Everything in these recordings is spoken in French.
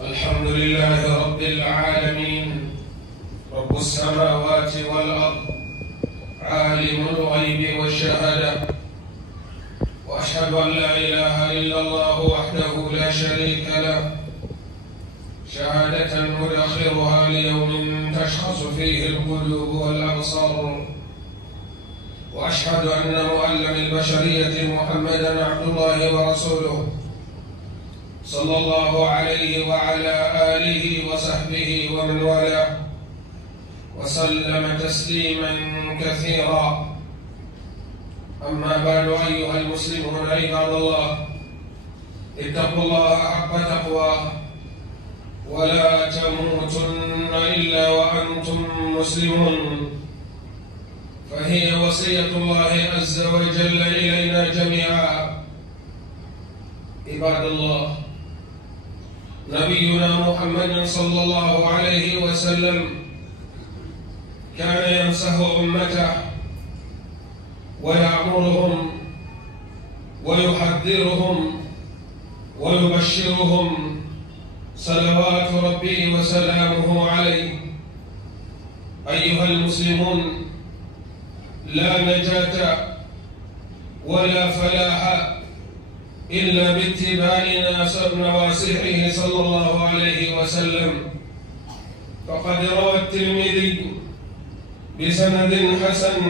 الحمد لله رب العالمين، رب السماوات والأرض، عالم الغيب والشهادة، وأشهد أن لا إله إلا الله وحده لا شريك له، شهادة ندخرها ليوم تشخص فيه القلوب والأبصار. وأشهد أن معلم البشرية محمدًا عبد الله ورسوله، صلى الله عليه وعلى آله وصحبه ومن والاه، وسلم تسليما كثيرا. أما بعد، أيها المسلمون عباد الله، اتقوا الله حق تقواه، ولا تموتن إلا وأنتم مسلمون، فهي وصية الله عز وجل إلينا جميعا. عباد الله، نبينا محمد صلى الله عليه وسلم كان ينصح أمته ويأمرهم ويحذرهم ويبشرهم صلوات ربي وسلامه عليه. أيها المسلمون، لا نجاة ولا فلاح إلا باتباع نواصحه صلى الله عليه وسلم. فقد روى الترمذي بسند حسن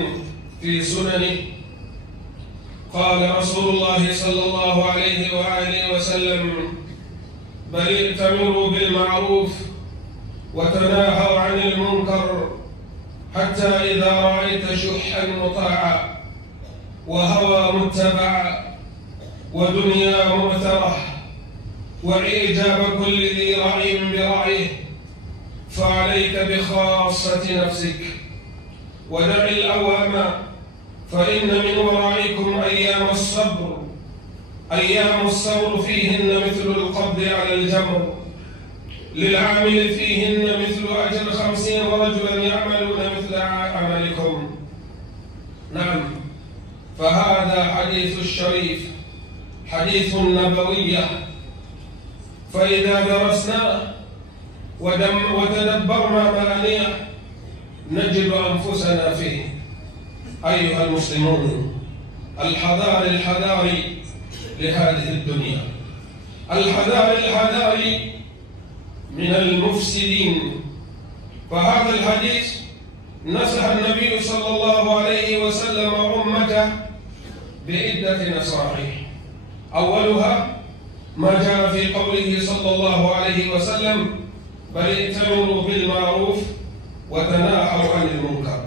في سننه قال رسول الله صلى الله عليه وآله وسلم: بل ائتمروا بالمعروف وتناهوا عن المنكر، حتى إذا رأيت شحا مطاعا وهوى متبعا ودنيا مؤثرة وإعجاب كل ذي رأي برأيه، فعليك بخاصة نفسك ودع الأوام، فإن من ورائكم أيام الصبر، أيام الصبر فيهن مثل القبض على الجمر، للعامل فيهن مثل أجر 50 رجلا يعملون مثل عملكم. نعم، فهذا حديث الشريف، حديث نبوية، فإذا درسنا وتدبرنا معانيه نجد أنفسنا فيه. أيها المسلمون، الحذار لهذه الدنيا، الحذار من المفسدين. فهذا الحديث نصح النبي صلى الله عليه وسلم أمته بعدة نصائح، أولها ما جاء في قوله صلى الله عليه وسلم: بل ائتمروا بالمعروف وتناهوا عن المنكر.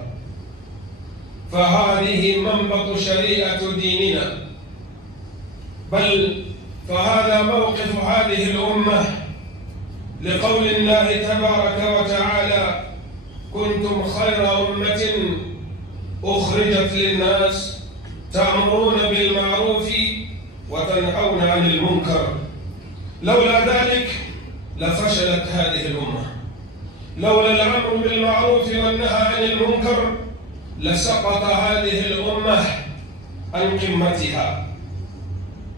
فهذه منبط شريعة ديننا، بل فهذا موقف هذه الأمة لقول الله تبارك وتعالى: كنتم خير أمة أخرجت للناس تأمرون بالمعروف وتنهون عن المنكر. لولا ذلك لفشلت هذه الأمة، لولا الأمر بالمعروف والنهي عن المنكر لسقط هذه الأمة عن قمتها.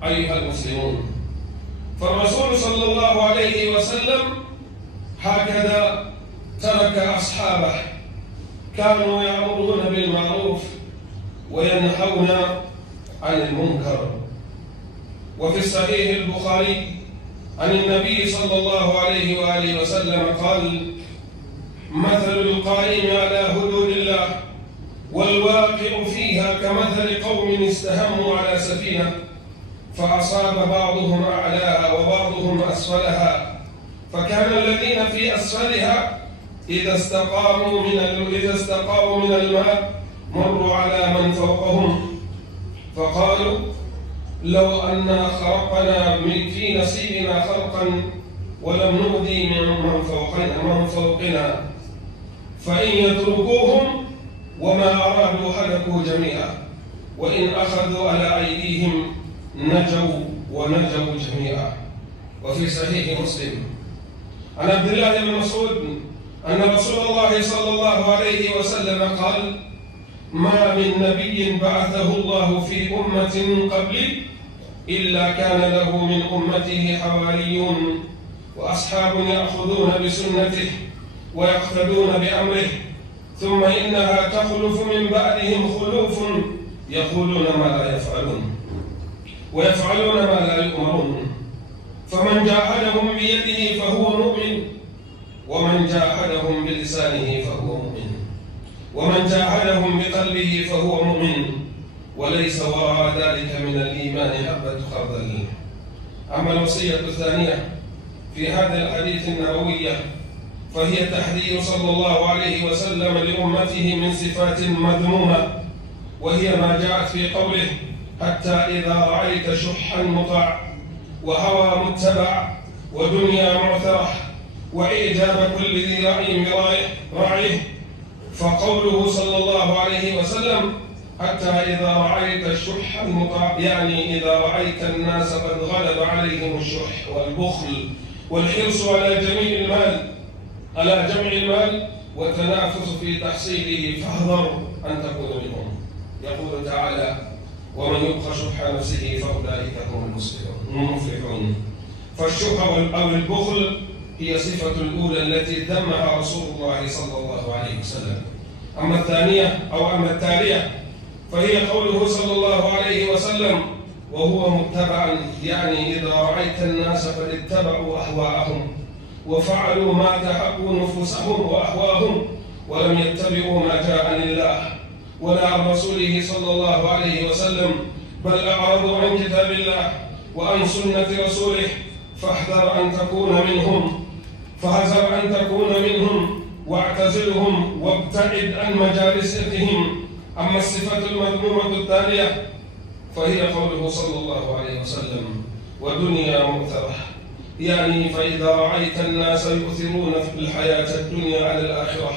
أيها المسلمون، فالرسول صلى الله عليه وسلم هكذا ترك أصحابه، كانوا يأمرون بالمعروف وينهون عن المنكر. وفي الصحيح البخاري عن النبي صلى الله عليه وآله وسلم قال: مثل القائم على حدود الله والواقع فيها كمثل قوم استهموا على سفينة فأصاب بعضهم أعلاها وبعضهم أسفلها، فكان الذين في أسفلها إذا استقاموا من الماء مروا على من فوقهم، فقالوا: لو أن خرقنا في نصيبنا خرقا ولم نؤذي من فوقنا، فإن يتركوهم وما أرادوا هلكوا جميعا، وإن أخذوا على أيديهم نجوا جميعا. وفي صحيح مسلم عن عبد الله بن مسعود أن رسول الله صلى الله عليه وسلم قال: ما من نبي بعثه الله في أمة قبلي إلا كان له من أمته حواريون وأصحاب يأخذون بسنته ويقتدون بأمره، ثم إنها تخلف من بعدهم خلوف يقولون ما لا يفعلون ويفعلون ما لا يؤمرون. فمن جاهدهم بيده فهو مؤمن، ومن جاهدهم بلسانه فهو مؤمن، ومن جاهدهم بقلبه فهو مؤمن، وليس وراء ذلك من الإيمان حبة خردل. أما الوصية الثانية في هذا الحديث النبوي فهي تحذير صلى الله عليه وسلم لأمته من صفات مذمومة، وهي ما جاءت في قوله: حتى إذا رأيت شحا مطاع وهوى متبع ودنيا معثرة وإعجاب كل ذي رأي برأيه. فقوله صلى الله عليه وسلم حتى إذا رأيت الشح المطاع، يعني إذا رأيت الناس قد غلب عليهم الشح والبخل والحرص على جمع المال والتنافس في تحصيله، فاحذر أن تكون منهم. يقول تعالى: ومن يوق شح نفسه فأولئك هم المفلحون. فالشح أو البخل هي صفة الأولى التي ذمها رسول الله صلى الله عليه وسلم. أما التالية فهي قوله صلى الله عليه وسلم: وهو متبعا، يعني إذا رأيت الناس قد اتبعوا أهواءهم وفعلوا ما تحبوا نفوسهم وأهواءهم ولم يتبعوا ما جاء عن الله ولا عن رسوله صلى الله عليه وسلم، بل أعرضوا عن كتاب الله وعن سنة رسوله، فاحذر أن تكون منهم واعتزلهم وابتعد عن مجالستهم. أما الصفة المذمومة الثانية فهي قوله صلى الله عليه وسلم: ودنيا مؤثرة، يعني فإذا رأيت الناس يؤثرون في الحياة الدنيا على الآخرة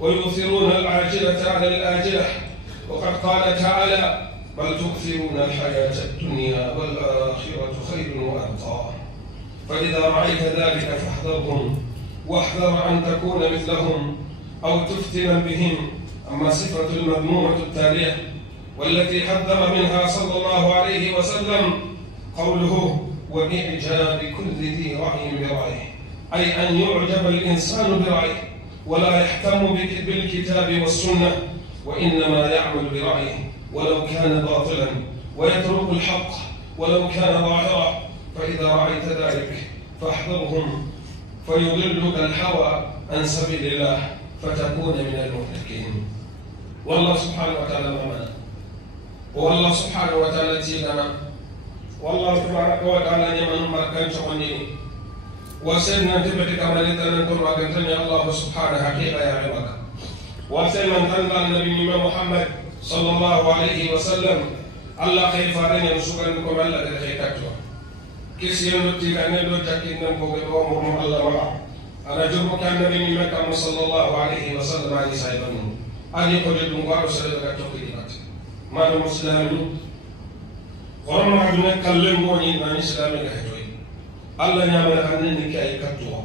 ويؤثرون العاجلة على الآجلة، وقد قال تعالى: بل تؤثرون الحياة الدنيا والآخرة خير وأبقى. فإذا رأيت ذلك فاحذرهم، واحذر أن تكون مثلهم أو تفتن بهم. أما الصفة المذمومة التالية والتي حذر منها صلى الله عليه وسلم قوله: وإعجاب كل ذي رأي برأيه، أي أن يعجب الإنسان برأيه ولا يهتم بالكتاب والسنة، وإنما يعمل برأيه ولو كان باطلا، ويترك الحق ولو كان ظاهرا. فإذا رأيت ذلك فاحذرهم، فيضلك الهوى عن سبيل الله فتكون من المهلكين. والله سبحانه وتعالى معنا، والله سبحانه وتعالى تيلنا، والله تبارك وتعالى يمن مركان شغني وسيدنا تبتك عملتنا انتم وقنتني الله سبحانه حقيقة يا عبادك. وسيدنا تنبع النبي محمد صلى الله عليه وسلم الله خير فارين ينسوكنكم الله لخيكاتوا كيس ينوتي أن يلو جاكين نمكو بقوم الله معه. أنا جربك النبي مكة صلى الله عليه وسلم عليه سايبانه أني قد يدنقوا سيدنا توقيدات ما المسلمين قرم عدنا كلموني من إسلامي كهتوي الله يعمل عنني كأي كتوا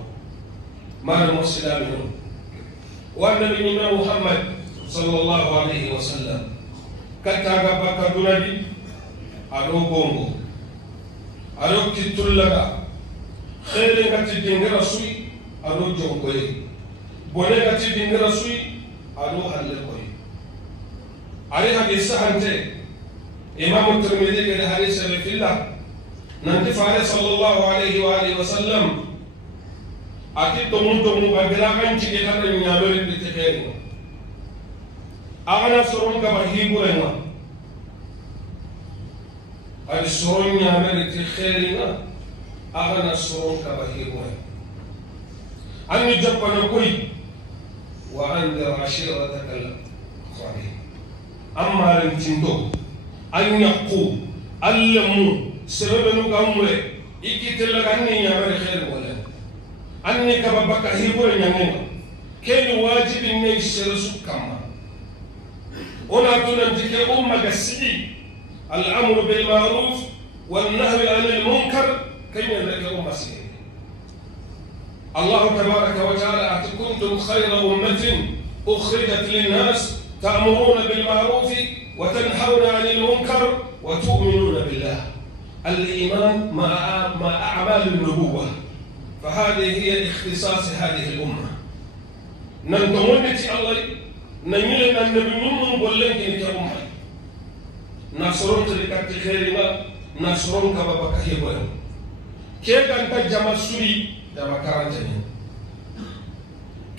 ما المسلمين. والنبي محمد صلى الله عليه وسلم كتاغا بكا دونادي أدو بونغو أدو كتولغا خير كتي دينغرا سوي أدو جونغوي بوني كتي دينغرا سوي أدو حلقوي. علي حديث سهنتي إمام الترمذي قال حديث في الله ننتفع صلى الله عليه وآله وسلم أكيد تمون بغيران تيجي كذا ينامر بتكيرنا أنا سرون كبهيبورنا السرون ينامر بتكيرنا أنا سرون كبهيبورنا أني جبنا كوي وأنذر عشيرتك الأقربين. أما رنتندو أن يقو اللمو سببنو كامله إكتلغاني ينامر خير ولا أني كبابك هيبورنا نعم كان واجب إن يسرسو كما هنا تنتج أمة السعي الأمر بالمعروف والنهي عن المنكر كي يذكر أمة السعي. الله تبارك وتعالى كنتم خير أمة أخرجت للناس تأمرون بالمعروف وتنهون عن المنكر وتؤمنون بالله. الإيمان مع أعمال النبوة، فهذه هي اختصاص هذه الأمة ننتمونتي الله نميل أن نبنون بولن كنك أمة نصرون تلك خيرنا نصرون كبابك هيبوين كيف أنت جمع سوري جمع كارانتين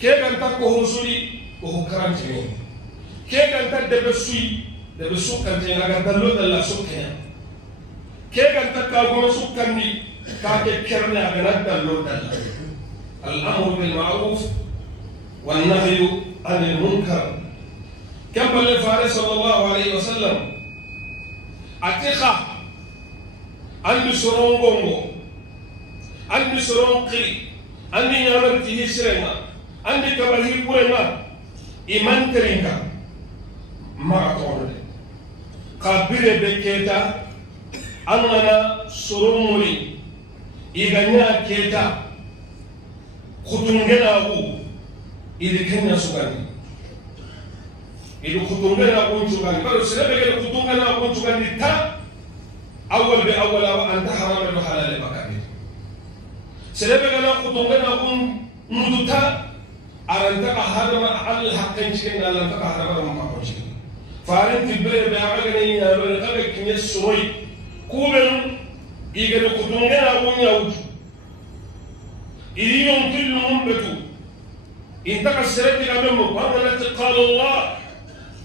كيف أنت كوهو سوري كوهو كارانتين كيف أنت دبسوي دبسوك كارانتين أغا دلو دلا سوكيا كيف أنت كاغو سوكاني كاكي كرني أغا دلو دلا الأمر بالمعروف والنهي عن المنكر كم بل فارس صلى الله عليه وسلم أتيخا أني سرون غونغو أني سرون قري أني نعمرتي سرنا أني كبرهي بورنا إيمان ترينكا ما أتوني قابل بكيتا أننا سرون مولي إغنيا كيتا خطنغنا أبو إذا كنا سوغاني إذا خطنغنا أبو سوغاني بل سنبقى خطنغنا أبو سوغاني تا أول بأول أنت حرام الحلال مكامل سنبقى خطنغنا أبو مدتا أرنتك حرام على الحقين شكنا أرنتك حرام مكامل شكنا فارنت بلي بأعلني يا بلي كنيس سوي كوبل إذا خطنغنا أبو يوجو إذا يمكن لهم بتو إن تقصرت أمامك وأنا قال الله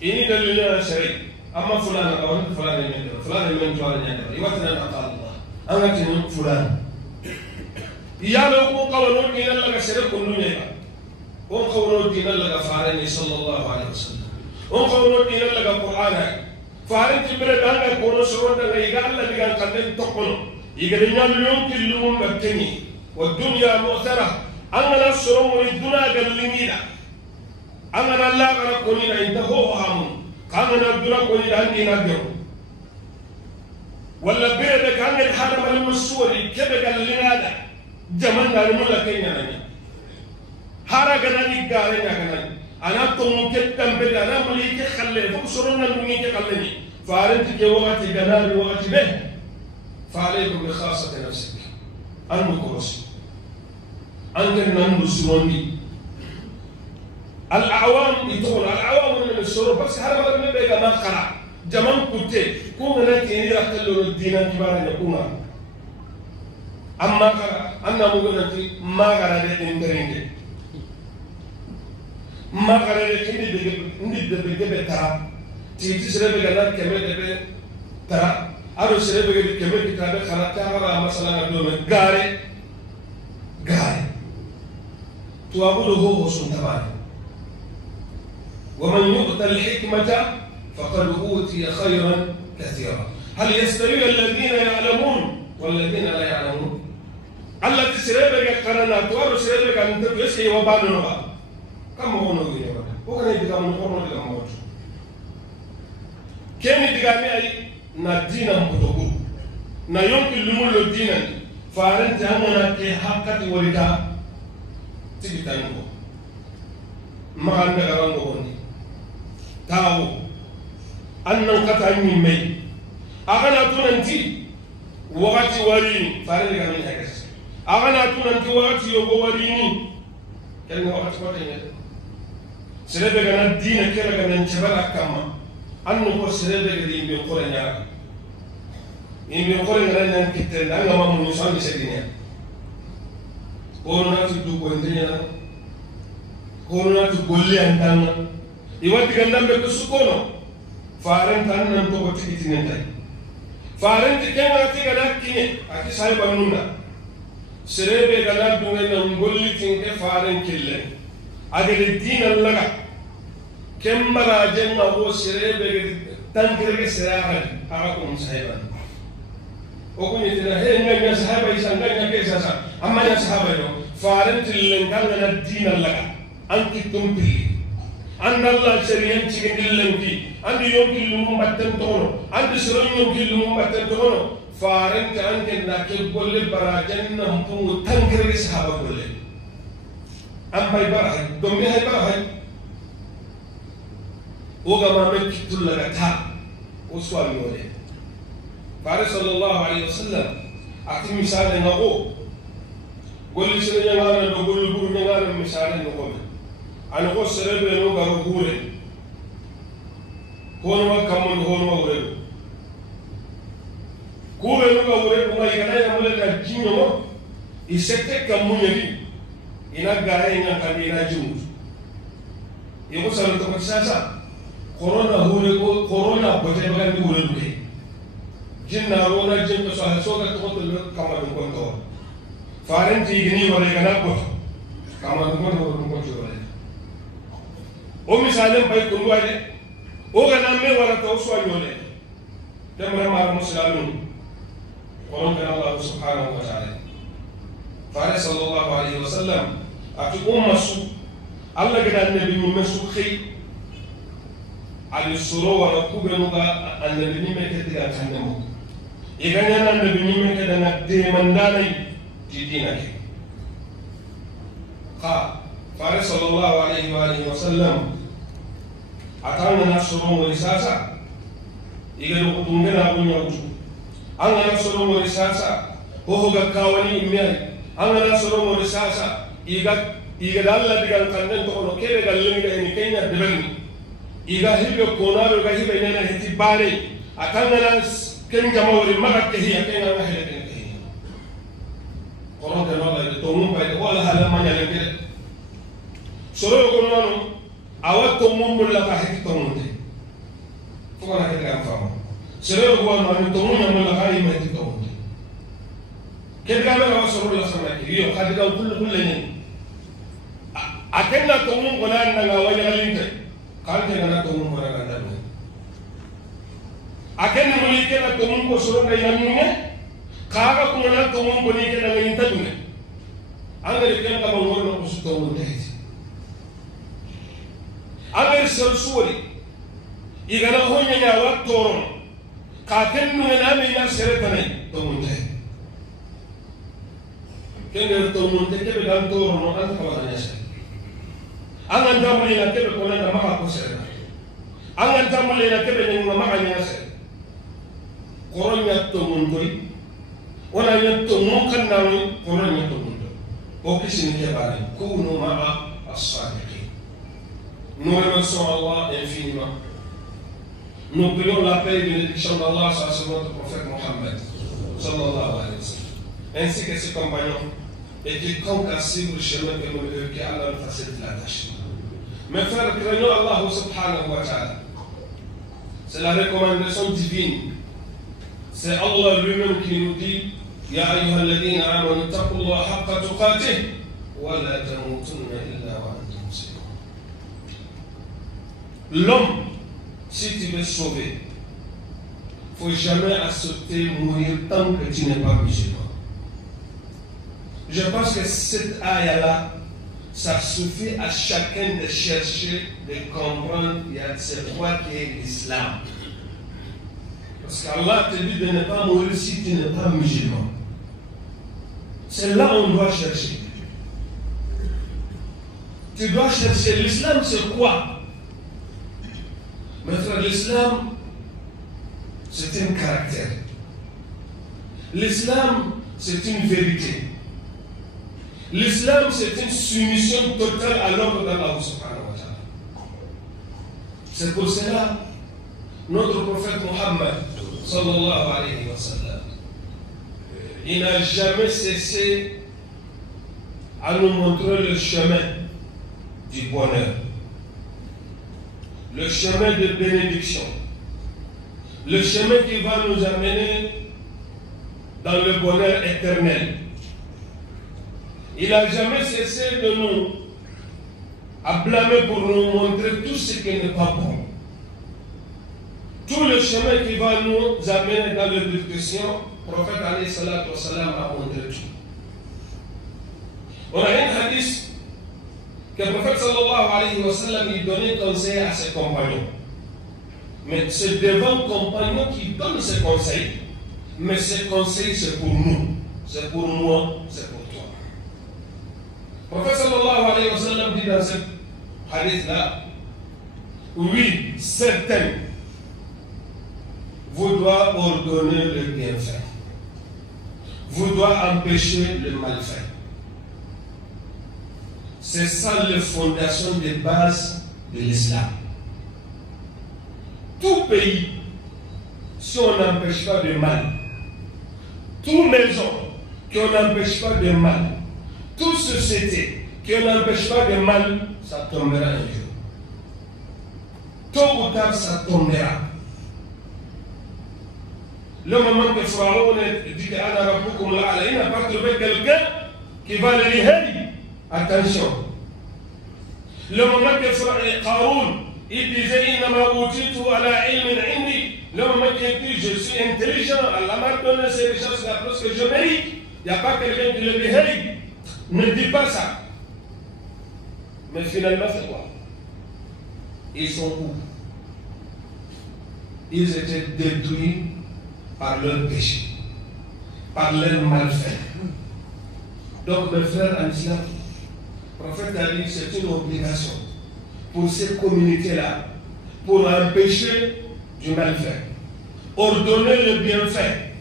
إني دلنا شريك أما فلان أو فلان من فلان يوتنا قال الله أنا كن فلان يا لو قالوا إن الله شريك كلنا وقالوا إن الله فارني صلى الله عليه وسلم وقالوا إن الله قرآن فارن تبرد أنا كونوا سرورنا إذا الله بيجان كذب تقولوا إذا اليوم كلهم بتني والدنيا مؤثرة أنا نصرهم الدنيا قلنينا أنا لا أقرأ كوننا إنتهوا هم كأننا الدنيا كوننا عندنا الدنيا ولا بيرك عن الحرم المسوري كيف قلنا هذا جمعنا الملكين لنا هرجنا نجارنا كنا أنا توم كتم بدي أنا مليك خلّي فبصرنا المليك خلّني فارنت كوقت جنال وقت به فعليكم بخاصة نفسك المكروس أنك نمسوني الأعوام يقول الأعوام من السرور بس هذا ما بيجا ما خرع جمان كتير كون هناك يرى كلو الدين كبار يكون أما خرع أنا مقولتي ما خرع للإنترنت ما خرع للإنترنت بترى تيجي سرب جنات كمل ترى أروح سرب جنات كمل كتاب خرع ترى مثلا قبل غاري توابله سنتمان ومن يؤتى الحكمة فقد أوتي خيرا كثيرا هل يستوي الذين يعلمون والذين لا يعلمون الله تسربك قرنا توارو سربك أن تبيسي وبانوها كم هو نوي هو كان يدعم نقول لهم موت كم يدعمي أي ندينا مكتوب نيوم كلمة الدين فارنت همنا كحقة ولدا تبتانو ما عندنا غراموني تاو أنن قطعني مي أغنى تونتي وقتي وريني فارنت كمان هكذا أغنى تونتي وقتي يووريني كان وقت وقتي سربي كان الدين كلا كان نشبه كما أنو هو سربي كدين بيقول نيا إن بيقول نيا كتير أنا ما منوسان بسدينيا كورونا تدوب وندرينا كورونا تقولي أنتنا يواتي كندام بكسوكونا فارن تان نمتو بتيجي نتاي فارن تكين أتي كنا كيني أتي سايب أمونا سربي كنا دونا نقولي تينك فارن كله أجل الدين الله كم مراجعنا هو سربي تنكرك سراحة أراكم سايبان وكم يتنا هي نجنا سحابة يسانجنا كيساسا أما يا سحابة يو فارنت اللي الدين الله أنت تمبلي أن الله سريان تيجي اللي أنت يوم كل مبتدأ تونو أنت سريان يوم كل مبتدأ تونو فارنت أنت ناكل كل براجعنا هم تنكرك سحابة كله أم بايبرها دومي هايبرها وقام من كتول لغتها وسوال يولي فارس صلى الله عليه وسلم أعطي مثال نقول golli sene nyangana do golli buru nyangana misale no ko an ko serebe no garo hure hono wa kamon hono wa hure ko be no ga hure ko ngai kana ya mole da jinyo mo isette kamunyeli ina gare ina kadina jimu yego salo to sasa corona hure ko corona bote baga ni hure duke jinna rona jin ko sa so ga to to kama dum ko to farenti igni wala kana ko kama dum ko to wala o misalem bay ko wale o ga na me wala to so anyole dem ma muslimun koron kana Allah subhanahu wa ta'ala fare sallallahu alaihi wasallam ati ummasu Allah ga annabi mu mesu khi ali suro wala kubenu ga annabi ni me ke tiga kanemo iganya annabi ni me ke dana de mandalai didina ke fare sallallahu alaihi wa alihi wasallam atana nasuru wa risasa igano kutungena bunya utu anga nasuru wa risasa ho ga kawani imya anga nasuru wa risasa iga dalla digal kannen to no kebe gallinga en kenya debelni iga hibe konaro ga hibe nena hiti bare atanga na ken jamawri maga ke hiya ken na hele ken ke kono de no ba to mum bay wala hala ma nyale ke soro ko nono awa to mum la ka hiti to mum de ko na ke ga famo soro ko no to mum la ka hiti to mum de ke ga me wa soro la sama ke yo ka diga kullu ne akenna to mum ko na nga wa nyalinte kan ke na to mum ko na da akenna mo li ke na to mum ko soro na yamume kaga ko na to mum ko ni ke na nginta dune anga ke na ka mo no ko su to mum de anga sel suwori igana ho nya wa toro ka kennu na me na sere tane to mum de kenge to mum de ke be dan toro no an ka wa na sere angan tamule na kebe ko na maka ko sere angan tamule na kebe ni maka ni sere koronya to mundori wala nya to mon kan na ni koronya to mundo o kisi ni bare kunu ma'a as-sadiqin nous remercions Allah infiniment nous prions la paix et bénédiction d'Allah sur notre prophète Mohammed sallallahu alayhi wa sallam ainsi que ses compagnons et quiconque a suivi le chemin que nous devons que Allah nous facilite la tâche. Mes frères, craignons Allah subhanahu wa ta'ala. C'est la recommandation divine. C'est Allah lui-même qui nous dit Ya ayyuha alladhina amanu taqullaha haqqa tuqatih wa la tamutunna illa wa antum muslimun. L'homme, si tu veux sauver, il ne faut jamais accepter mourir tant que tu n'es pas musulman. Je pense que cette aïe-là, ça suffit à chacun de chercher, de comprendre c'est quoi qui est l'islam. Parce qu'Allah te dit de ne pas mourir si tu n'es pas musulman. C'est là où on doit chercher. Tu dois chercher l'islam, c'est quoi? Mes frères, l'islam, c'est un caractère. L'islam, c'est une vérité. L'islam, c'est une soumission totale à l'ordre d'Allah subhanahu wa ta'ala. C'est pour cela, notre prophète Mohammed, sallallahu alayhi wa sallam, il n'a jamais cessé à nous montrer le chemin du bonheur, le chemin de bénédiction, le chemin qui va nous amener dans le bonheur éternel. Il n'a jamais cessé de nous blâmer pour nous montrer tout ce qui n'est pas bon. Tout le chemin qui va nous amener dans la perfection, le prophète alayhi salatu wa salam a montré tout. On a un hadith que le prophète sallallahu alayhi wa sallam il donnait conseil à ses compagnons. Mais c'est devant compagnons qui donnent ses conseils. Mais ces conseils c'est pour nous. C'est pour moi, c'est pour toi. Le prophète sallallahu alayhi wa sallam dit dans ce hadith-là, oui, certains vous doit ordonner le bienfait, vous doit empêcher le malfait. C'est ça les fondations de base de l'islam. Tout pays, si on n'empêche pas de mal, toute maison qu'on n'empêche pas de mal, toute société qu'on n'empêche pas de mal, ça tombera un jour. Tôt ou tard, ça tombera. Le moment que Pharaon dit qu'il n'a pas trouvé quelqu'un qui va le dire, attention. Le moment que Pharaon il disait le moment qu'il dit je suis intelligent, Allah m'a donné ces richesses-là parce que je mérite, il n'y a pas quelqu'un qui le dit hey, ne dis pas ça. Mais finalement, c'est quoi? Ils sont où? Ils étaient détruits par leur péché, par leur malfait. Donc, mes frères en islam, le prophète a dit c'est une obligation pour ces communautés-là, pour empêcher du malfait, ordonner le bienfait.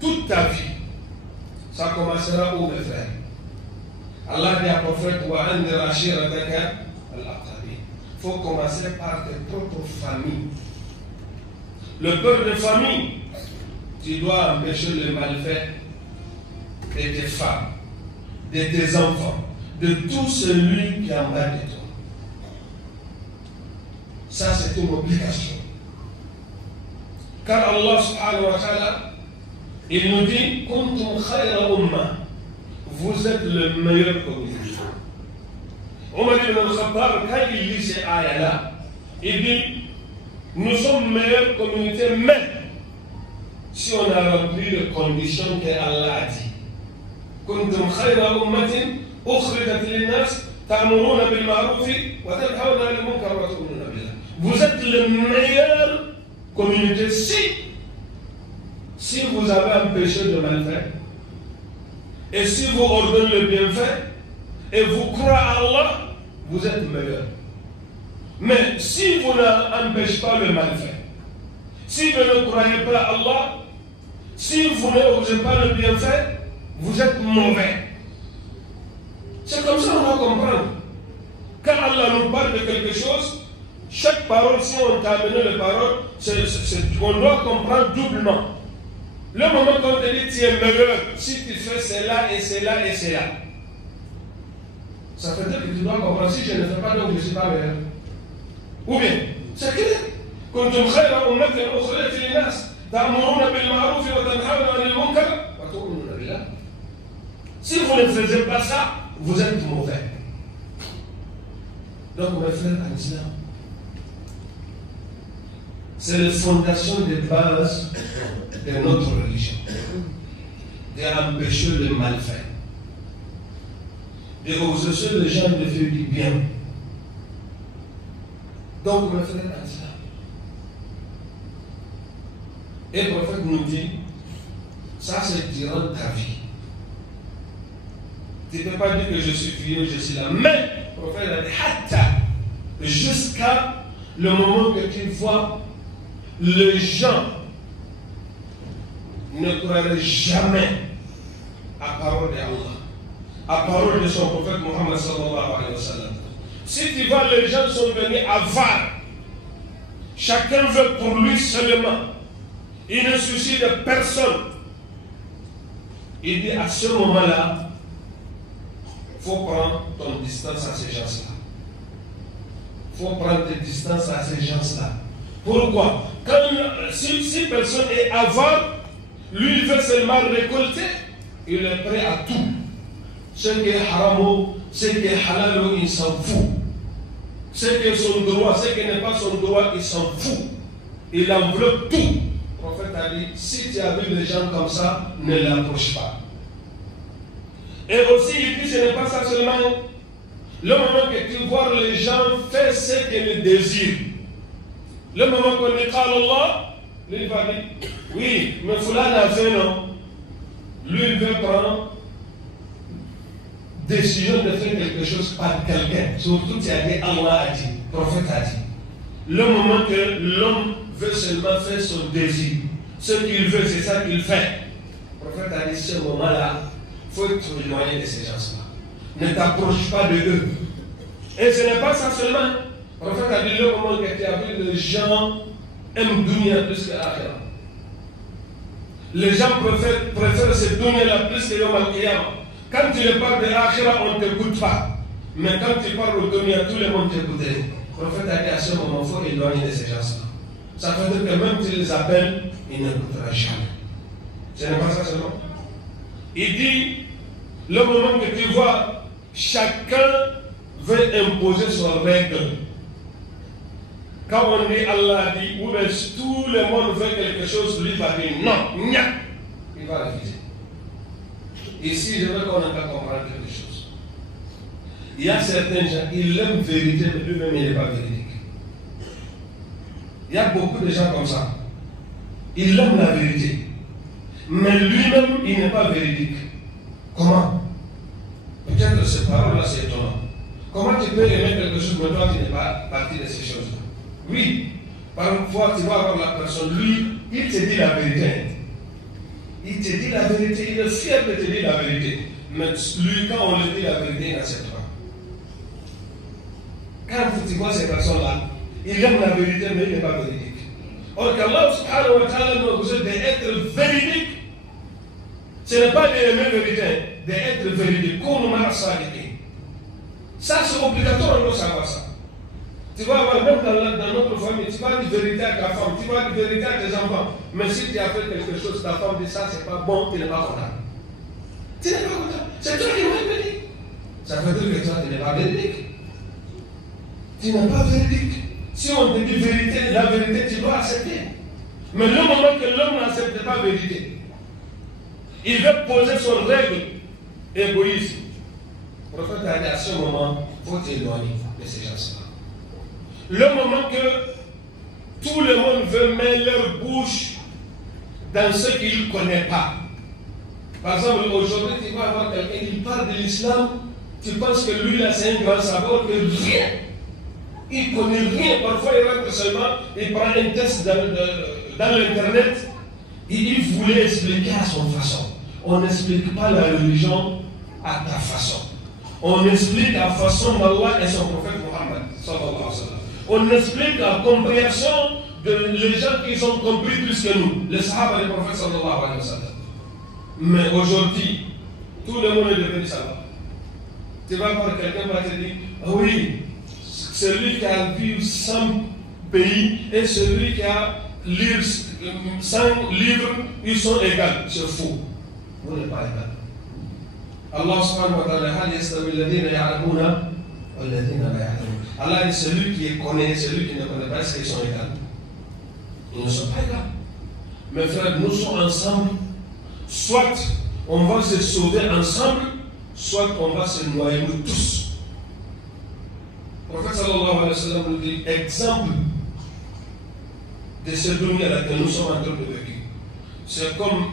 Toute ta vie, ça commencera où, mes frères? Allah dit à prophète, il faut commencer par tes propres familles. Le père de famille, tu dois empêcher le malfait de tes femmes, de tes enfants, de tout celui qui est en bas de toi. Ça, c'est une obligation. Car Allah subhanahu wa ta'ala, il nous dit, Kuntum khayra umma, vous êtes le meilleur communauté. Omar ibn al-Khattab, quand il lit ces ayats-là, il dit, nous sommes meilleure communauté, mais si on a rempli les conditions que Allah a dit. Kuntum khayra ummatin, ukhrijat lin-nas, ta'muruna bil ma'ruf wa tanhawna 'anil munkar wa tu'minuna billah. Vous êtes le meilleur communauté si vous avez empêché de mal faire, et si vous ordonnez le bienfait, et vous croyez à Allah, vous êtes meilleur. Mais si vous n'empêchez pas le mal fait, si vous ne croyez pas à Allah, si vous n'osez pas le bienfait, vous êtes mauvais. C'est comme ça qu'on va comprendre. Quand Allah nous parle de quelque chose, chaque parole, si on t'a amené les paroles, on doit comprendre doublement. Le moment qu'on te dit tu es meilleur, si tu fais cela et cela et cela, ça veut dire que tu dois comprendre si je ne fais pas donc je ne suis pas meilleur. Ou bien, c'est clair. كنتم خير أمة أخرجت للناس تأمرون بالمعروف وتنهون عن المنكر وتؤمنون بالله. Si vous ne faisiez pas ça, vous êtes mauvais. Donc, mes frères en islam, c'est la fondation de base de notre religion, d'empêcher le malfait, d'oser les gens de faire du bien. Donc, mes frères en islam, et le prophète nous dit, ça c'est durant ta vie. Tu ne peux pas dire que je suis vieux, je suis là. Mais, le prophète a dit, hatta, jusqu'à le moment que tu vois les gens ne croiraient jamais à la parole d'Allah, à la parole de son prophète Muhammad sallallahu alayhi wa sallam. Si tu vois les gens sont venus avares, chacun veut pour lui seulement, il ne soucie de personne. Il dit à ce moment-là, il faut prendre ton distance à ces gens-là. Il faut prendre tes distances à ces gens-là. Pourquoi? Si personne est avare, lui il veut seulement récolter, il est prêt à tout. Ce qui est haram, ce qui est halal, il s'en fout. Ce qui est son droit, ce qui n'est pas son droit, il s'en fout. Il enveloppe tout. Le prophète a dit, si tu as vu des gens comme ça, ne l'approche pas. Et aussi, il dit, ce n'est pas ça seulement. Le moment que tu vois les gens faire ce qu'ils désirent, le moment qu'on dit Allah, lui il va dire, oui, mais Foulan a fait non. Lui il veut prendre décision de faire quelque chose par quelqu'un. Surtout si Allah a dit, le prophète a dit. Le moment que l'homme veut seulement faire son désir, ce qu'il veut, c'est ça qu'il fait. Le prophète a dit, ce moment-là, il faut être éloigné de ces gens-là. ne t'approche pas de eux. Et ce n'est pas ça seulement. Le prophète a dit le moment que tu as vu, les gens aiment dunya plus que l'akhirah. Les gens préfèrent cette dunya-là plus que Yom al-Qiyamah. Quand tu leur parles de l'akhirah, on ne t'écoute pas. Mais quand tu parles au dunya, tout le monde t'écouterait. Le prophète a dit à ce moment, il faut éloigner de ces gens-là. Ça veut dire que même si tu les appelles, ils n'écouteront jamais. Ce n'est pas ça seulement. Il dit, le moment que tu vois, chacun veut imposer son règle. Quand on dit Allah dit, ou bien tout le monde veut quelque chose, lui va dire non, nia. Il va refuser. Ici, je veux qu'on a qu'à comprendre quelque chose. Il y a certains gens, ils aiment vérité, mais lui-même, il n'est pas véridique. Il y a beaucoup de gens comme ça. Il aime la vérité, mais lui-même, il n'est pas véridique. Comment? Peut-être ces paroles-là, c'est étonnant. Comment tu peux aimer quelque chose, mais toi, tu n'es pas partie de ces choses-là? Oui, parfois, tu vas avoir la personne, lui, il te dit la vérité. Il te dit la vérité, il est fier de te dire la vérité. Mais lui, quand on lui dit la vérité, il n'accepte pas. Quand tu vois ces personnes-là, il aime la vérité, mais il n'est pas véridique. Or qu'Allah subhanahu wa ta'ala nous a besoin d'être véridique. Ce n'est pas d'aimer la vérité, d'être véridique. Ça, c'est obligatoire, on doit savoir ça. Tu vas avoir, même dans notre famille, tu vas dire vérité à ta femme, tu vas dire vérité à tes enfants. Mais si tu as fait quelque chose, ta femme dit ça, c'est pas bon, tu n'es pas content. Tu n'es pas content. C'est toi qui m'as véridique. Ça veut dire que toi, tu n'es pas véridique. Tu n'es pas véridique. Si on te dit vérité, la vérité, tu dois accepter. Mais le moment que l'homme n'accepte pas la vérité, il veut poser son règle égoïste. Le prophète a dit à ce moment, il faut t'éloigner de ces gens-là. Le moment que tout le monde veut mettre leur bouche dans ce qu'il ne connaît pas. Par exemple, aujourd'hui, tu vas avoir quelqu'un qui parle de l'islam, tu penses que lui, là, c'est un grand savoir, que rien. Il ne connaît rien. Parfois, il rentre seulement, il prend un test dans l'Internet, et il voulait expliquer à son façon. On n'explique pas la religion à ta façon. On explique la façon d'Allah et son prophète Mohammed. On explique la compréhension de les gens qui ont compris plus que nous, les sahaba et les prophètes sallallahu alayhi wa sallam. Mais aujourd'hui, tout le monde est devenu savant. Tu vas voir quelqu'un qui va te dire, oui, celui qui a vu 100 pays et celui qui a lu 100 livres, ils sont égaux. C'est faux. Vous n'êtes pas égaux. Allah subhanahu wa ta'ala, hal yastawi alladhina ya'lamuna wal ladhina la ya'lamun. Allah dit celui qui connaît, celui qui ne connaît pas, est-ce qu'ils sont égaux? Ils ne sont pas égaux. Mes frères, nous sommes ensemble. Soit on va se sauver ensemble, soit on va se noyer nous tous. Le prophète sallallahu alayhi wa sallam nous dit exemple de ce dunya là que nous sommes en train de vivre. C'est comme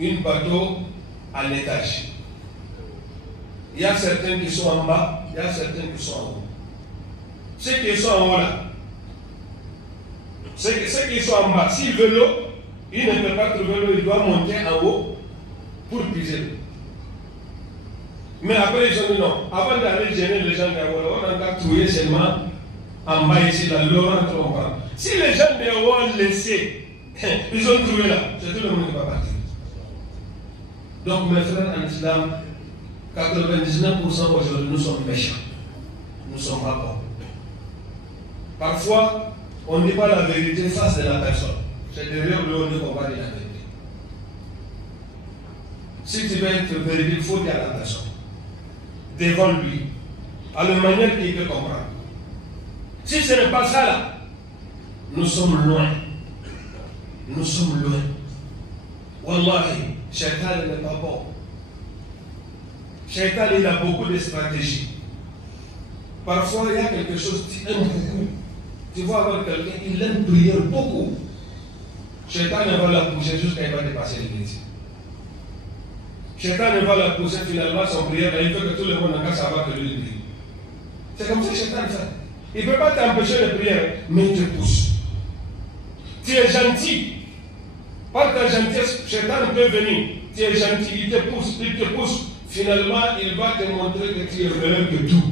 un bateau à l'étage. Il y a certains qui sont en bas, il y a certains qui sont en haut. Ceux qui sont en haut là, ceux qui sont en bas, s'ils veulent l'eau, ils ne peuvent pas trouver l'eau, ils doivent monter en haut pour puiser l'eau. Mais après, ils ont dit non. Avant d'aller gêner les gens d'en haut, on a qu'à trouver seulement en bas ici, dans l'eau, on prend. Si les gens d'en haut ont laissé, ils ont trouvé là, c'est tout le monde qui va partir. Donc, mes frères en islam, 99% aujourd'hui, nous sommes méchants. Nous sommes pas bons. Parfois, on ne dit pas la vérité face de la personne. C'est derrière lui qu'on va dire la vérité. Si tu veux être véridique, il faut dire à la personne. Devant lui. À la manière qu'il peut comprendre. Si ce n'est pas ça là, nous sommes loin. Nous sommes loin. Wallahi, Shaitan n'est pas bon. Shaitan, il a beaucoup de stratégies. Parfois, il y a quelque chose que tu aimes beaucoup. Tu vas avoir quelqu'un, il aime prier beaucoup. Shaitan va la pousser jusqu'à il va dépasser les limites. Shaitan va la pousser finalement son prière, il veut que tout le monde n'a qu'à savoir que lui prie. C'est comme ça que Shaitan fait. Il ne peut pas t'empêcher de prier, mais il te pousse. Tu es gentil. Par ta gentillesse, Shaitan peut venir. Tu es gentil, il te pousse, finalement, il va te montrer que tu es meilleur que tout.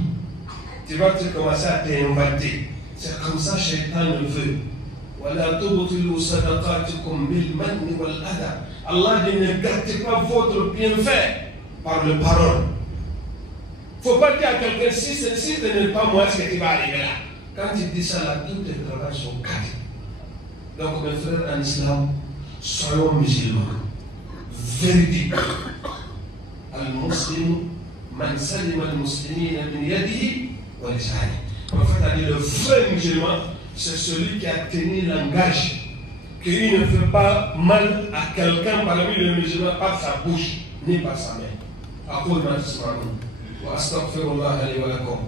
Tu vas commencer à t'inventer. C'est comme ça que Shaitan le veut. Allah dit ne gâtez pas votre bienfait par le parole. Il ne faut pas dire à quelqu'un si ce n'est pas moi ce qui va arriver là. Quand il dit ça là, tous tes travaux sont gâtés. Donc mes frères en islam, soyons musulmans. Véridique. Al-Muslim, man salim al-Muslimina min yadihi wa lisani. En fait, on dit le vrai musulman, c'est celui qui a tenu l'engagement qu'il ne fait pas mal à quelqu'un parmi les musulmans par sa bouche ni par sa main. أقول ما تسمعون وأستغفر الله لي ولكم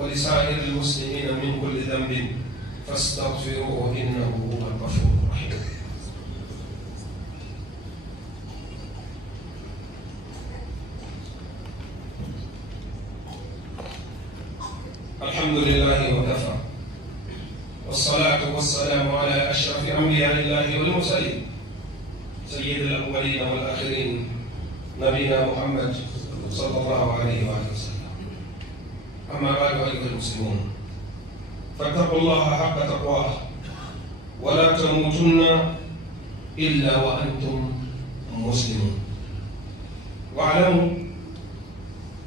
ولسائر المسلمين من كل ذنب فاستغفروه إنه هو الغفور الرحيم. الحمد لله وكفى والصلاة والسلام على أشرف أنبياء الله والمرسلين سيد الأولين والآخرين نبينا محمد صلى الله عليه وآله وسلم. أما بعد أيها المسلمون فاتقوا الله حق تقواه ولا تموتن إلا وأنتم مسلمون. واعلموا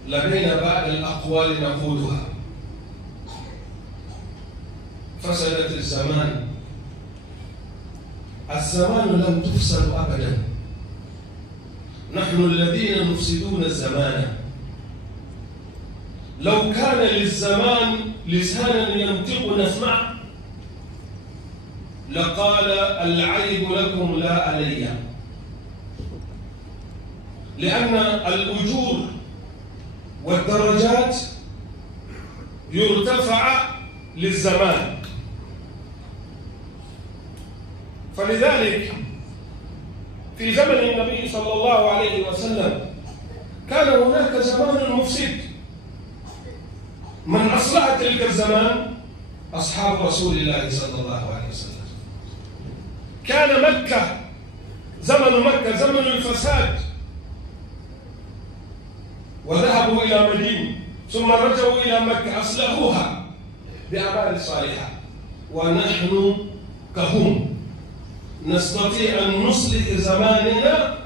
لدينا بعض الأقوال نقولها. فسدت الزمان لم تفسد أبدا. نحن الذين نفسدون الزمان. لو كان للزمان لسانا ينطق نسمع لقال العيب لكم لا علي. لأن الأجور والدرجات يرتفع للزمان. فلذلك في زمن النبي صلى الله عليه وسلم كان هناك زمان مفسد. من أصلح تلك الزمان أصحاب رسول الله صلى الله عليه وسلم. كان مكة زمن الفساد، وذهبوا إلى مدينة ثم رجعوا إلى مكة أصلحوها بأعمال صالحة. ونحن كهم نستطيع أن نصلح زماننا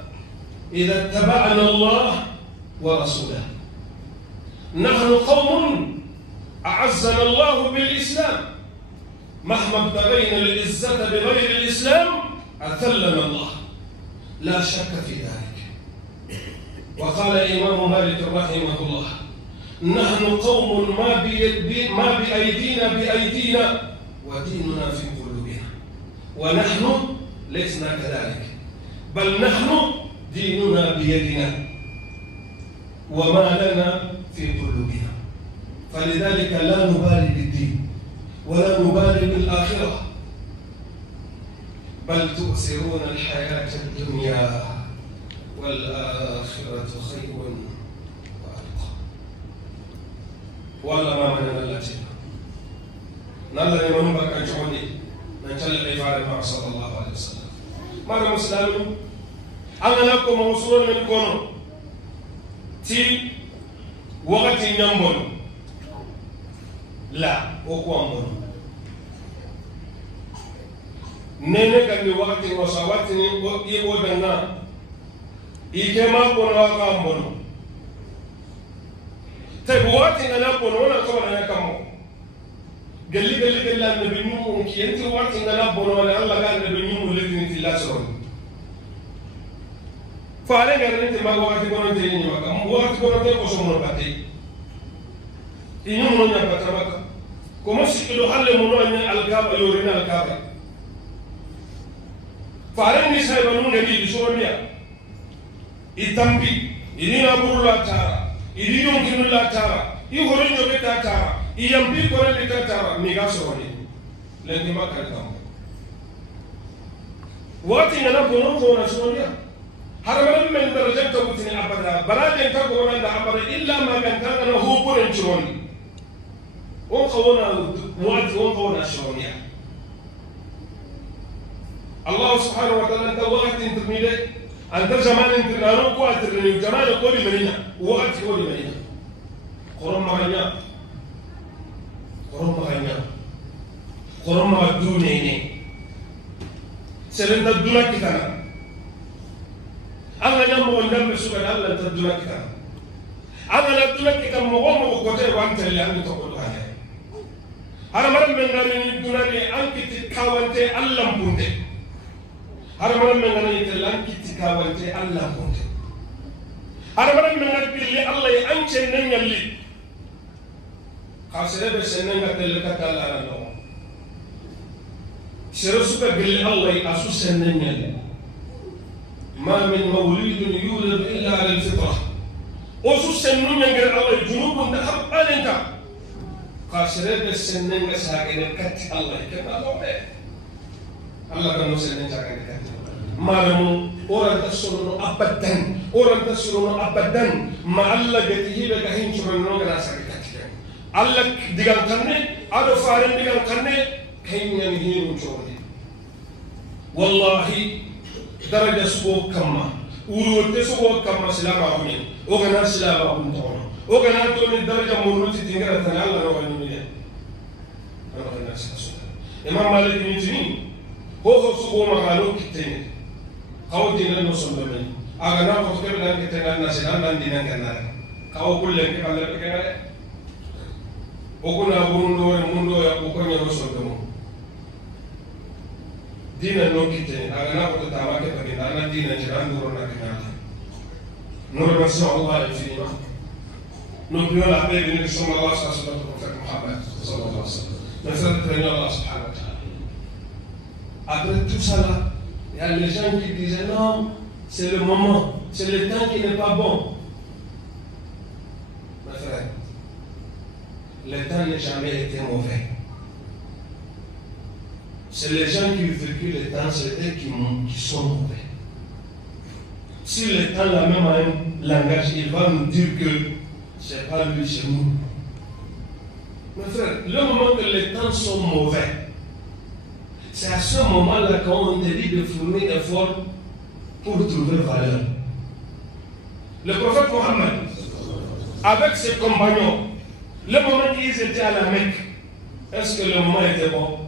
إذا اتبعنا الله ورسوله. نحن قوم أعزنا الله بالإسلام، مهما ابتغينا العزة بغير الإسلام أذلنا الله، لا شك في ذلك. وقال الإمام مالك رحمه الله: نحن قوم ما بأيدينا بأيدينا وديننا في قلوبنا. ونحن لسنا كذلك، بل نحن ديننا بيدنا وما لنا في قلوبنا. فلذلك لا نبالي بالدين ولا نبالي بالآخرة، بل تؤثرون الحياة الدنيا والآخرة خير وأبقى. والله ما من التي نلا يمن بك جوني نجل عبارة مع صلى الله عليه وسلم. ما مسلم أنا لكم موصول من كونو تي وقت ينبون لا وقوامون nene kandi wakati ngosa wati ni yego danga ikema kono waka mbono te wati ngana kono na ko na kamo galli la nabi nyumu ki enti wati ngana bono wala Allah ga nabi nyumu ledini ti lasron faale ngara ni ma wati kono te ni maka wati kono te ko somo batte inyumu nya patabaka como si lo halle mono nya alkaba yorina alkaba faare ni sai banu nabi di sonia itambi idina burula tara idino kinula tara i horonyo beta tara i yambi ko re beta tara mi ga soni lendi makal kam wati ngana bono ko na sonia haraman men darajat ko tini abada baraden ta ko na abada illa ma kan kana hu buren choni on qawna wati on qawna sonia. الله سبحانه وتعالى أنت وقت تميلك أنت زمان أنت نانو قواتر زمان قولي منينا وقت قولي منينا قرم مغنيا قرم مغدونيني سلنت الدنيا كتانا الله نمو ندم سبحان الله الدنيا كتانا الله الدنيا كتانا مغوم وقتي وانت اللي أنت تقول هذا هذا مرة من غير الدنيا أنك تكاونتي الله مبونتي هذا مرة من غير أنك تكاونتي الله مبونتي هذا مرة من غير الله أنت نيالي خاصة بسنن قتل قتال على الله سرسك بالله أسوس سنن ما من مولود يولد إلا على الفطرة أسوس سنن غير الله جنوب تحب أنت خاصة بسنن ساكن كت الله كما الله كانوا سنن ساكن كت ما لهم أوران تسرون أبدا ما الله جتيه بكهين شرنون راسك Allah digal kanne ado faare digal kanne kaynya hinu chori wallahi daraja subo kama urote subo kama silama amin o gana silama amin tono o gana to ni daraja muruti tingara tan Allah no wani ne ana sasu imam malik ni tini ho subo magalo kitene kawdina no sondame aga na ko kebe kitene na silama dinan kana kaw kulle ke Allah ke kare okuna mundo ya ukonya rosodomo dina no kite agana ko tawake pakina na dina jirando na kana no rasul Allah infinima no più la paix de notre Allah sallallahu alaihi prophète Muhammad sallallahu alaihi wasallam mais prions Allah subhanahu wa ta'ala. Après tout ça là il y a les gens qui disaient non c'est le moment c'est le temps qui n'est pas bon. Mes frères, le temps n'a jamais été mauvais. C'est les gens qui ont vécu le temps, c'est eux qui sont mauvais. Si le temps a même un langage, il va nous dire que ce n'est pas lui, c'est nous. Mes frères, le moment que les temps sont mauvais, c'est à ce moment-là qu'on te dit de fournir effort pour trouver valeur. Le prophète Mohammed, avec ses compagnons, le moment qu'ils étaient à la Mecque, est-ce que le moment était bon?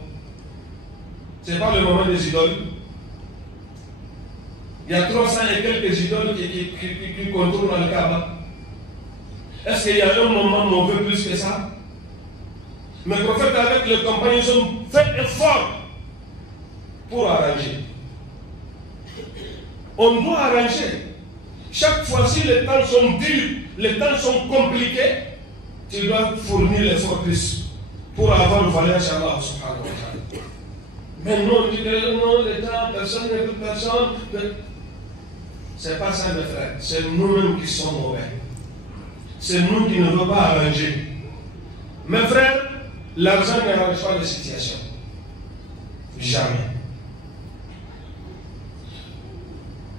Ce n'est pas le moment des idoles. Il y a 300 et quelques idoles qui contournent Al-Kaaba. Est-ce qu'il y a un moment mauvais plus que ça? Mais le prophète avec les compagnons ont fait effort pour arranger. On doit arranger. Chaque fois, si les temps sont durs, les temps sont compliqués, tu dois fournir l'effort plus pour avoir le valeur chez Allah subhanahu wa ta'ala. Mais non, tu dis non, le temps, personne n'est plus personne. C'est pas ça, mes frères. C'est nous-mêmes qui sommes mauvais. C'est nous qui ne veut pas arranger. Mes frères, l'argent n'arrange pas les situations. Jamais.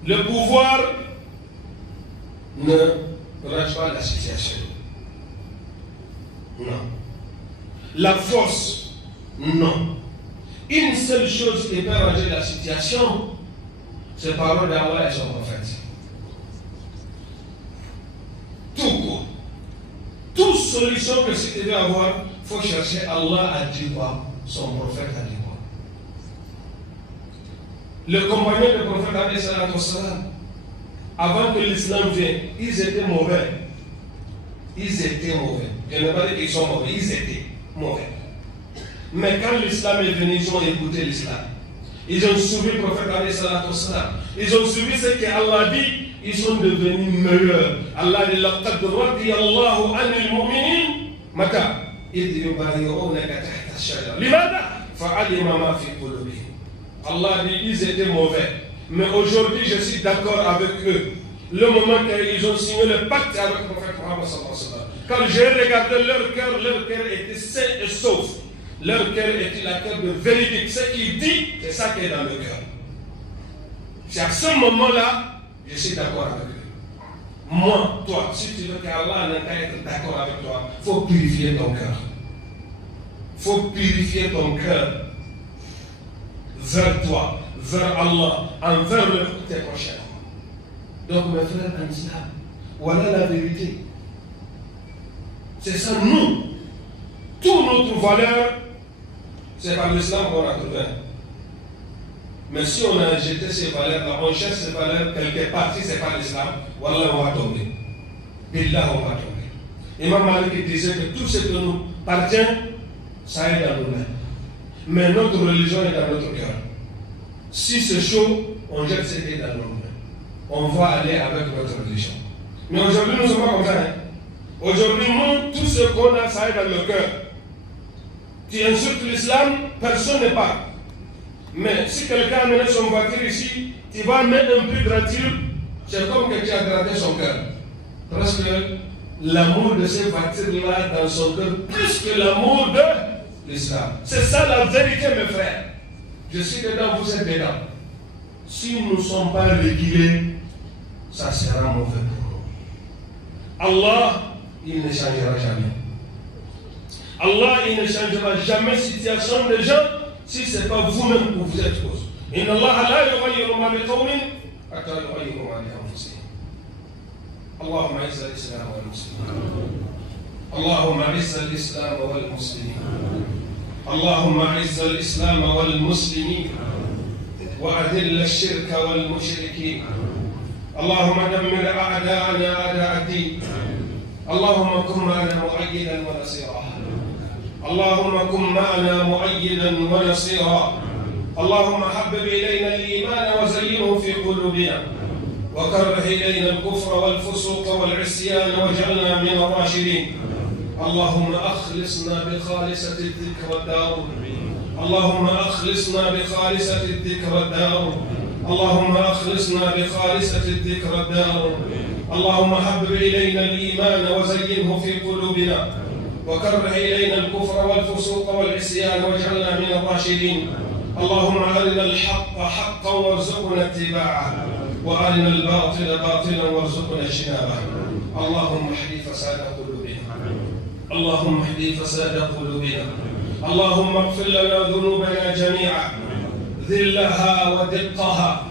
Le pouvoir ne range pas la situation. Non. La force, non. Une seule chose qui peut arranger la situation, c'est la parole d'Allah et son prophète. Tout court. Toute solution que tu veux avoir, il faut chercher Allah a dit quoi, son prophète a dit quoi. Le compagnon du prophète alayhi salatu wassalam, avant que l'islam vienne, ils étaient mauvais. Ils étaient mauvais. Je ne veux pas dire qu'ils sont mauvais, ils étaient mauvais. Mais quand l'islam est venu, ils ont écouté l'islam. Ils ont suivi le prophète alayhi salatu wassalam. Ils ont suivi ce qu'Allah dit. Ils sont devenus meilleurs. Allah dit laqad radiyallahu anil mu'minin mata idh yubayyi'unaka tahta ash-shajara. Limada? Fa'alima ma fi qulubihim. Allah dit ils étaient mauvais. Mais aujourd'hui, je suis d'accord avec eux. Le moment qu'ils ont signé le pacte avec le prophète Muhammad sallallahu alayhi wa sallam. Quand j'ai regardé leur cœur était sain et sauf. Leur cœur était la cœur de véridique. Ce qu'il dit, c'est ça qui est dans le cœur. C'est à ce moment-là, je suis d'accord avec eux. Moi, toi, si tu veux qu'Allah n'ait qu'à être d'accord avec toi, il faut purifier ton cœur. Il faut purifier ton cœur vers toi, vers Allah, envers tes prochains. Donc mes frères en islam, voilà la vérité. C'est ça, nous. Toute notre valeur, c'est par l'islam qu'on a trouvé. Mais si on a jeté ces valeurs-là, on cherche ces valeurs quelque part, si ce n'est pas l'islam, voilà, on va tomber. Billah, on va tomber. Imam Malik disait que tout ce qui nous appartient, ça est dans nos mains. Mais notre religion est dans notre cœur. Si c'est chaud, on jette ce qui est dans nos mains. On va aller avec notre religion. Mais aujourd'hui, nous ne sommes pas comme ça. Hein? Aujourd'hui, nous, tout ce qu'on a, ça est dans le cœur. Tu insultes l'islam, personne ne parle. Mais si quelqu'un a amené son voiture ici, tu vas mettre un peu de gratitude, c'est comme que tu as gratté son cœur. Parce que l'amour de ces voitures-là dans son cœur, plus que l'amour de l'islam. C'est ça la vérité, mes frères. Je sais que dans vous êtes dedans. Si nous ne sommes pas régulés, ça sera mauvais pour nous. Allah, il ne changera jamais. Allah, il ne changera jamais la situation des gens si ce n'est pas vous-même où vous êtes cause. Inna Allah la yughayyiru ma biqawmin hatta yughayyiru ma bi anfusihim. Allahumma izz al-islam wal muslimin. Allahumma izz al-islam wal muslimin. Allahumma izz al-islam wal muslimin. وأذل الشرك والمشركين. اللهم دمر أعداءنا أعداء الدين. اللهم كن معنا مؤيدا ونصيرا. اللهم كن معنا مؤيدا ونصيرا. اللهم حبب إلينا الإيمان وزينه في قلوبنا وكره إلينا الكفر والفسوق والعصيان واجعلنا من الراشدين. اللهم أخلصنا بخالصة الذكر والدار. اللهم أخلصنا بخالصة الذكر الدار. اللهم أخلصنا بخالصة الذكر الدار. اللهم حبب إلينا الإيمان وزينه في قلوبنا وكره إلينا الكفر والفسوق والعصيان واجعلنا من الراشدين. اللهم أرنا الحق حقا وارزقنا اتباعه وأرنا الباطل باطلا وارزقنا اجتنابه. اللهم اهد فساد قلوبنا. اللهم اهد فساد قلوبنا. اللهم اغفر لنا ذنوبنا جميعا ذلها ودقها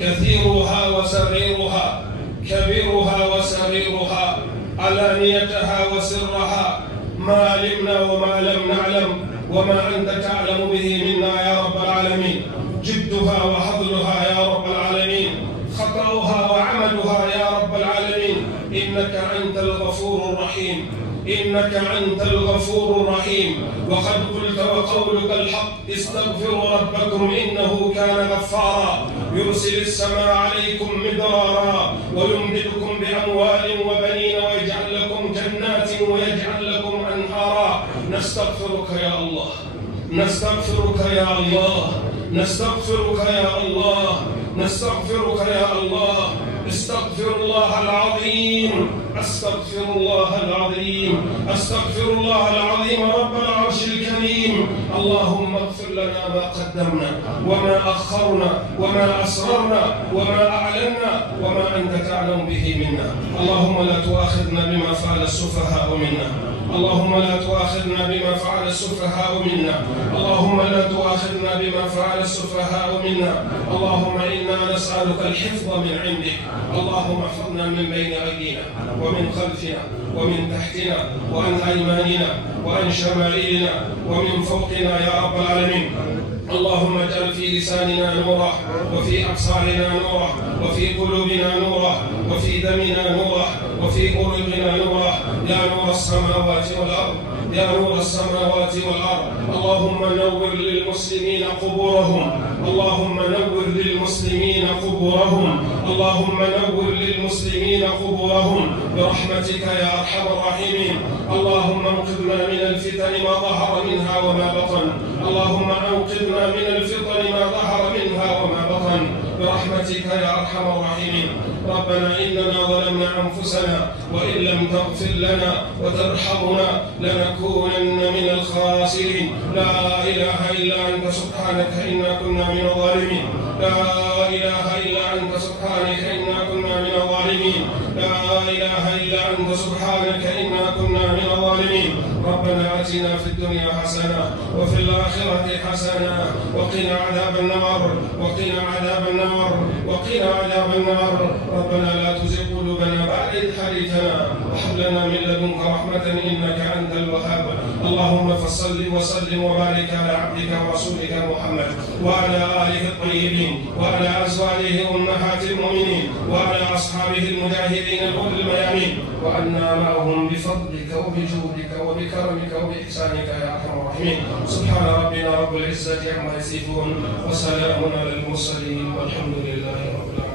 كثيرها وصغيرها كبيرها وصغيرها علانيتها وسرها ما علمنا وما لم نعلم وما أنت تعلم به منا يا رب العالمين. جدها وحظلها يا رب العالمين. خطأها وعملها يا رب العالمين. إنك أنت الغفور الرحيم. إنك أنت الغفور الرحيم. وقد قلت وقولك الحق استغفروا ربكم إنه كان غفارا يرسل السماء عليكم مدرارا ويمددكم بأموال وبنين ويجعل لكم جنات ويجعل لكم أنهارا. نستغفرك يا الله. نستغفرك يا الله. نستغفرك يا الله. نستغفرك يا الله. استغفر الله العظيم. استغفر الله العظيم. استغفر الله العظيم رب العرش الكريم. اللهم اغفر لنا ما قدمنا وما أخرنا وما أسررنا وما أعلنا وما أنت تعلم به منا. اللهم لا تؤاخذنا بما فعل السفهاء منا. اللهم لا تؤاخذنا بما فعل السفهاء منا. اللهم لا تؤاخذنا بما فعل السفهاء منا. اللهم إنا نسألك الحفظ من عندك. اللهم احفظنا من بين أيدينا ومن خلفنا ومن تحتنا وعن أيماننا وعن شمائلنا ومن فوقنا يا رب العالمين. اللهم اجعل في لساننا نورا وفي أبصارنا نورا وفي قلوبنا نورا وفي دمنا نورا وفي قلوبنا نورا يا نور السماوات والأرض. يا نور السماوات والأرض. اللهم نور للمسلمين قبورهم. اللهم نور للمسلمين قبورهم. اللهم نور للمسلمين قبورهم برحمتك يا أرحم الراحمين. اللهم انقذنا من الفتن ما ظهر منها وما بطن. اللهم انقذنا من الفتن ما ظهر منها وما بطن برحمتك يا أرحم الراحمين. ربنا إننا ظلمنا أنفسنا وإن لم تغفر لنا وترحمنا لنكونن من الخاسرين. لا إله إلا أنت سبحانك إنا كنا من الظالمين. لا إله إلا أنت سبحانك إنا كنا من الظالمين. لا إله إلا أنت سبحانك إنا كنا من الظالمين. ربنا آتنا في الدنيا حسنة وفي الآخرة حسنة وقنا عذاب النار وقنا عذاب النار وقنا عذاب النار. ربنا لا تزغ قلوبنا بعد إذ هديتنا وهب لنا من لدنك رحمة إنك أنت الوهاب. اللهم فصل وسلم وبارك على عبدك ورسولك محمد وعلى آله الطيبين وعلى أزواجه أمهات المؤمنين وعلى أصحابه المجاهدين الغر الميامين، وعنا معهم بفضلك وبجودك وبكرمك وبإحسانك يا أرحم الراحمين. سبحان ربنا رب العزة عما يصفون وسلام على المرسلين والحمد لله رب العالمين.